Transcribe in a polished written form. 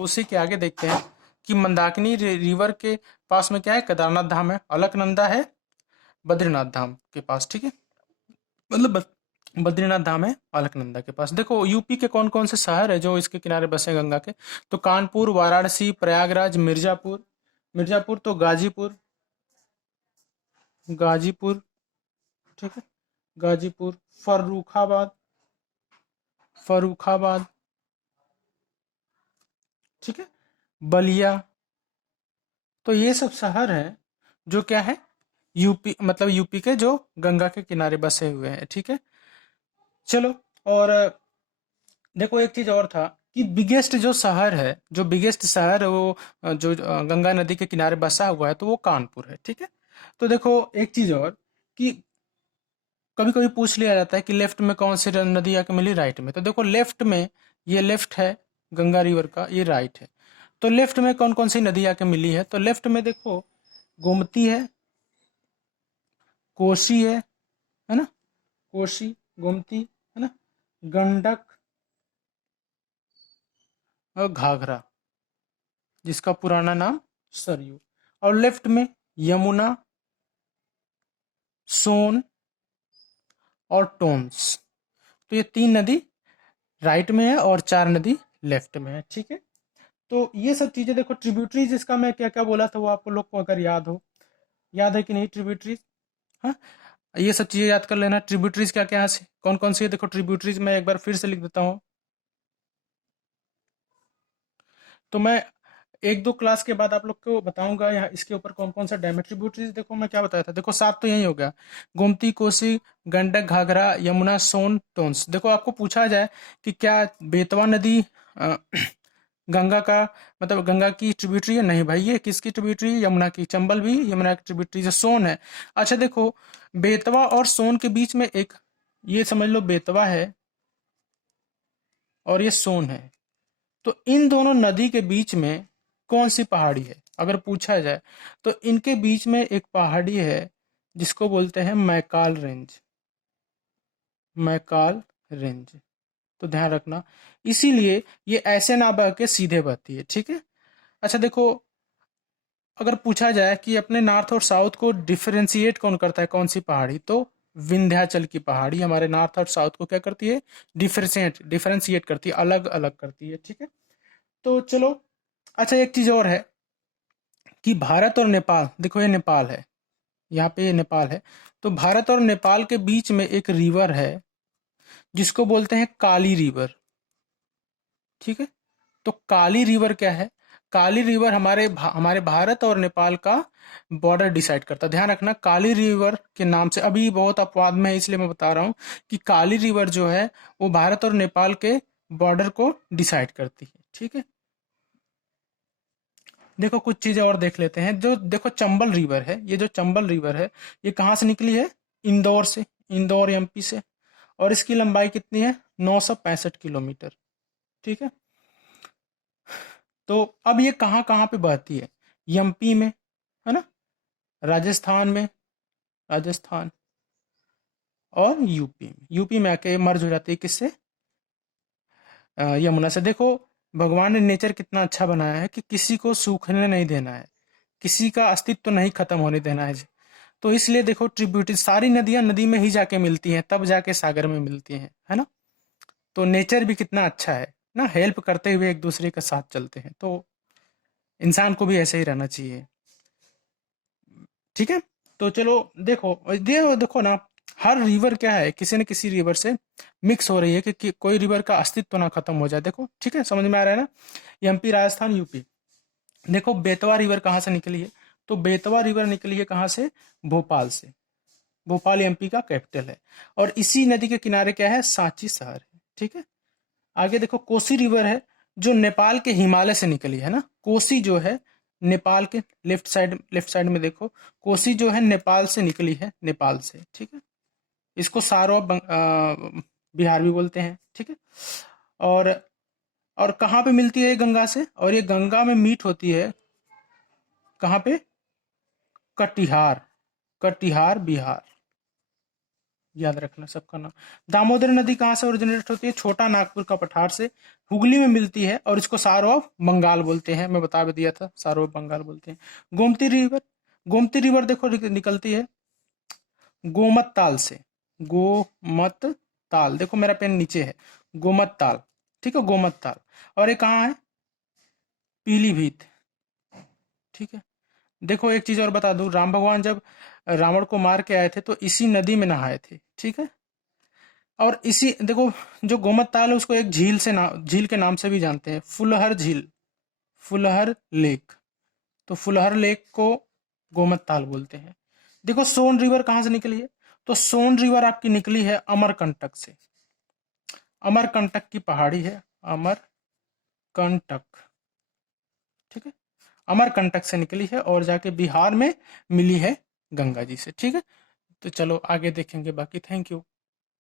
तो उसी के आगे देखते हैं कि मंदाकिनी रिवर के पास में क्या है, केदारनाथ धाम है। अलकनंदा है बद्रीनाथ धाम के पास, ठीक है। मतलब बद्रीनाथ धाम है अलकनंदा के पास। देखो यूपी के कौन कौन से शहर है जो इसके किनारे बसे गंगा के, तो कानपुर, वाराणसी, प्रयागराज, मिर्जापुर। मिर्जापुर तो गाजीपुर, गाजीपुर, ठीक है, गाजीपुर, फर्रुखाबाद, फर्रुखाबाद, ठीक है, बलिया। तो ये सब शहर हैं जो क्या है, यूपी मतलब यूपी के जो गंगा के किनारे बसे हुए हैं, ठीक है। चलो, और देखो एक चीज और था कि बिगेस्ट जो शहर है, जो बिगेस्ट शहर है वो जो गंगा नदी के किनारे बसा हुआ है, तो वो कानपुर है, ठीक है। तो देखो एक चीज और कि कभी कभी पूछ लिया जाता है कि लेफ्ट में कौन सी नदी आके मिली, राइट में। तो देखो लेफ्ट में, ये लेफ्ट है गंगा रिवर का, ये राइट है। तो लेफ्ट में कौन कौन सी नदी आके मिली है, तो लेफ्ट में देखो गोमती है, कोसी है ना, कोसी, गोमती, है ना, गंडक और घाघरा, जिसका पुराना नाम सरयू। और लेफ्ट में यमुना, सोन और टोन्स। तो ये 3 नदी राइट में है और 4 नदी लेफ्ट में है, ठीक है। तो ये सब चीजें देखो, ट्रिब्यूटरीज इसका मैं क्या क्या बोला था वो आप लोग को अगर याद हो, याद है कि नहीं ट्रिब्यूटरीज? हाँ, ये सब चीजें याद कर लेना। ट्रिब्यूटरीज क्या क्या है, कौन कौन सी है, देखो ट्रिब्यूटरीज मैं एक बार फिर से लिख देता हूँ। तो मैं एक दो क्लास के बाद आप लोग को बताऊंगा यहाँ इसके ऊपर कौन कौन सा डैम है। ट्रिब्यूटरीज देखो मैं क्या बताया था, देखो 7 तो यही हो गया, गोमती, कोसी, गंडक, घाघरा, यमुना, सोन, टोन्स। देखो आपको पूछा जाए कि क्या बेतवा नदी गंगा का मतलब गंगा की ट्रिब्यूटरी है, नहीं भाई, ये किसकी ट्रिब्यूटरी है, यमुना की। चंबल भी यमुना की ट्रिब्यूटरी है। सोन है, अच्छा देखो बेतवा और सोन के बीच में एक, ये समझ लो बेतवा है और ये सोन है। तो इन दोनों नदी के बीच में कौन सी पहाड़ी है अगर पूछा जाए, तो इनके बीच में एक पहाड़ी है जिसको बोलते हैं मैकाल रेंज, मैकाल रेंज। तो ध्यान रखना, इसीलिए ये ऐसे ना बह के सीधे बहती है, ठीक है। अच्छा देखो, अगर पूछा जाए कि अपने नॉर्थ और साउथ को डिफरेंशिएट कौन करता है, कौन सी पहाड़ी, तो विंध्याचल की पहाड़ी हमारे नॉर्थ और साउथ को क्या करती है, डिफरेंशिएट करती है, अलग अलग करती है, ठीक है। तो चलो, अच्छा एक चीज और है कि भारत और नेपाल, देखो ये नेपाल है, यहाँ पे ये नेपाल है। तो भारत और नेपाल के बीच में एक रिवर है जिसको बोलते हैं काली रिवर, ठीक है। तो काली रिवर क्या है, काली रिवर हमारे भारत और नेपाल का बॉर्डर डिसाइड करता है। ध्यान रखना, काली रिवर के नाम से अभी बहुत अपवाद में है, इसलिए मैं बता रहा हूँ कि काली रिवर जो है वो भारत और नेपाल के बॉर्डर को डिसाइड करती है, ठीक है। देखो कुछ चीजें और देख लेते हैं। जो देखो चंबल रिवर है, ये जो चंबल रिवर है ये कहाँ से निकली है, इंदौर से, इंदौर एमपी से। और इसकी लंबाई कितनी है, 965 किलोमीटर, ठीक है। तो अब ये कहाँ कहाँ पे बहती है, एमपी में, है ना, राजस्थान में, राजस्थान, और यूपी में, यूपी में आके मर्ज हो जाती है किससे, यमुना से। देखो भगवान ने नेचर कितना अच्छा बनाया है कि किसी को सूखने नहीं देना है, किसी का अस्तित्व तो नहीं खत्म होने देना है। तो इसलिए देखो ट्रिब्यूटरी सारी नदियां नदी में ही जाके मिलती हैं, तब जाके सागर में मिलती हैं, है ना। तो नेचर भी कितना अच्छा है ना, हेल्प करते हुए एक दूसरे के साथ चलते हैं। तो इंसान को भी ऐसे ही रहना चाहिए, ठीक है। तो चलो देखो, देखो देखो ना, हर रिवर क्या है, किसी न किसी रिवर से मिक्स हो रही है कि कोई रिवर का अस्तित्व ना खत्म हो जाए। देखो ठीक है, समझ में आ रहा है ना। MP, Rajasthan, UP. देखो बेतवा रिवर कहाँ से निकली है, तो बेतवा रिवर निकली है कहाँ से, भोपाल से। भोपाल एमपी का कैपिटल है। और इसी नदी के किनारे क्या है, सांची शहर है, ठीक है। आगे देखो कोसी रिवर है जो नेपाल के हिमालय से निकली है ना। कोसी जो है नेपाल के लेफ्ट साइड में देखो, कोसी जो है नेपाल से निकली है, नेपाल से, ठीक है। इसको बिहार भी बोलते हैं, ठीक है। और और कहाँ पे मिलती है ये गंगा से, और ये गंगा में मीट होती है कहाँ पे, कटिहार, कटिहार बिहार, याद रखना सबका नाम। दामोदर नदी कहाँ से ओरिजिनेट होती है? छोटा नागपुर का पठार से हुगली में मिलती है, और इसको सारो ऑफ बंगाल बोलते हैं, मैं बता भी दिया था, सारो ऑफ बंगाल बोलते हैं। गोमती रिवर, गोमती रिवर देखो निकलती है गोमत ताल से, गोमत ताल, देखो मेरा पेन नीचे है, गोमत ताल, ठीक है, गोमत ताल। और ये कहाँ है? पीलीभीत, ठीक है। देखो एक चीज और बता दूं, राम भगवान जब रावण को मार के आए थे तो इसी नदी में नहाए थे, ठीक है। और इसी देखो, जो गोमत ताल है उसको एक झील से झील के नाम से भी जानते हैं, फुलहर झील, फुलहर लेक। तो फुलहर लेक को गोमत ताल बोलते हैं। देखो सोन रिवर कहाँ से निकली है? तो सोन रिवर आपकी निकली है अमरकंटक से, अमरकंटक की पहाड़ी है, अमरकंटक, ठीक है, अमरकंटक से निकली है और जाके बिहार में मिली है गंगा जी से, ठीक है। तो चलो आगे देखेंगे बाकी। Thank you.